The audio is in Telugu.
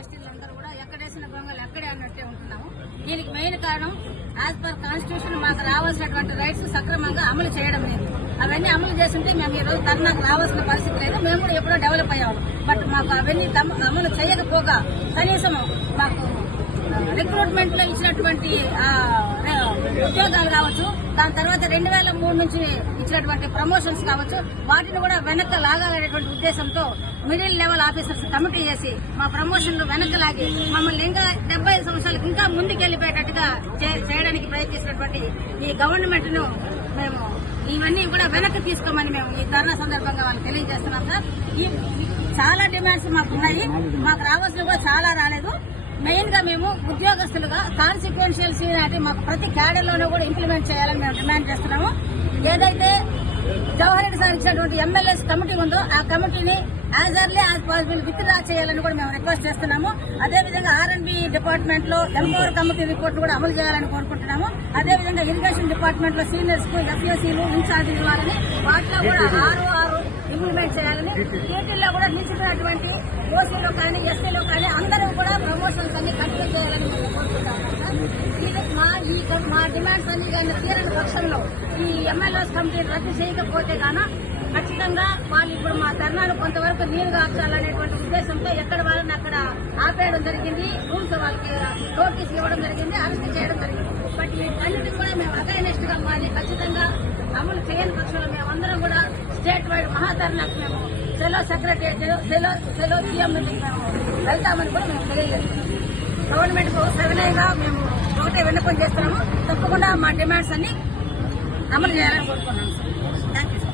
ఎస్టీలందరూ కూడా ఎక్కడేసిన గొంగలు ఎక్కడే అన్నట్టే ఉంటున్నాము. దీనికి మెయిన్ కారణం యాజ్ పర్ కాన్స్టిట్యూషన్ మాకు రావాల్సినటువంటి రైట్స్ సక్రమంగా అమలు చేయడం లేదు. అవన్నీ అమలు చేస్తుంటే మేము ఈ రోజు ధర్నాకు రావాల్సిన పరిస్థితి లేదు. మేము కూడా ఎప్పుడో డెవలప్ అయ్యాము. బట్ మాకు అవన్నీ అమలు చేయకపోగా కనీసం మాకు రిక్రూట్మెంట్ లో ఇచ్చినటువంటి ఉద్యోగాలు కావచ్చు, దాని తర్వాత 2003 నుంచి ఇచ్చినటువంటి ప్రమోషన్స్ కావచ్చు, వాటిని కూడా వెనక్కి లాగాలనేటువంటి ఉద్దేశంతో మిడిల్ లెవెల్ ఆఫీసర్స్ కమిటీ చేసి మా ప్రమోషన్లు వెనక్కి లాగి మమ్మల్ని ఇంకా 75 సంవత్సరాలకు ఇంకా ముందుకెళ్లిపోయేటట్టుగా చేయడానికి ప్రయత్నిస్తున్నటువంటి ఈ గవర్నమెంట్ ను మేము ఇవన్నీ కూడా వెనక్కి తీసుకోమని మేము ఈ ధర్నా సందర్భంగా వాళ్ళకి తెలియజేస్తున్నాం సార్. చాలా డిమాండ్స్ మాకు ఉన్నాయి. మాకు రావాల్సిన కూడా చాలా రాలేదు. మెయిన్ గా మేము ఉద్యోగస్తులుగా కాన్సిక్వెన్షియల్ సీనియారిటీ మాకు ప్రతి క్యాడర్ లోనే కూడా ఇంప్లిమెంట్ చేయాలని మేము డిమాండ్ చేస్తున్నాము. ఏదైతే జవహర్ రెడ్డి సార్ ఇచ్చినటువంటి ఎమ్మెల్యేస్ కమిటీ ఉందో ఆ కమిటీని as early as possible with draw చేయాలని కూడా మేము రిక్వెస్ట్ చేస్తున్నాము. అదేవిధంగా R&B డిపార్ట్మెంట్ లో ఎంపవర్ కమిటీ రిపోర్ట్ కూడా అమలు చేయాలని కోరుకుంటున్నాము. అదేవిధంగా ఇరిగేషన్ డిపార్ట్మెంట్ లో సీనియర్స్ కు FACలు ఇన్ఛార్జీలు ఇవ్వాలని, వాటిలో కూడా ROR ఇంప్లిమెంట్ చేయాలని, కేటీల్లో కూడా నిలిచిపోయినటువంటి ఓసీలో కానీ ఎస్సీలో కానీ అందరూ కూడా ప్రమోషన్స్ అన్ని కంటిన్యూ చేయాలని మేము కోరుకుంటున్నాము సార్. మా డిమాండ్స్ అన్ని కానీ తీరని పక్షంలో ఈ ఎమ్మెల్యేస్ కమిటీ రద్దు చేయకపోతే గాన ఖచ్చితంగా వాళ్ళు ఇప్పుడు మా ధర్నాను కొంతవరకు నీరుగా ఆచాలనేటువంటి ఉద్దేశంతో ఎక్కడ వాళ్ళని అక్కడ ఆపేయడం జరిగింది. రూల్స్ వాళ్ళకి నోటీస్ ఇవ్వడం జరిగింది, అరెస్ట్ చేయడం జరిగింది. బట్ వీటన్నిటికి కూడా మేము అగైనెస్ట్ గా మాది ఖచ్చితంగా అమలు చేయని పక్షంలో మేమందరం కూడా స్టేట్ వైడ్ మహాధర్నాకు మేము Cello secretary Cello CM meeting మేము వెళ్తామని కూడా మేము తెలియజేస్తున్నాం. గవర్నమెంట్ కు సవినయంగా మేము ఒకటే విన్నపం చేస్తున్నాము. తప్పకుండా మా డిమాండ్స్ అన్ని అమలు చేయాలని కోరుకున్నాము సార్. Thank you.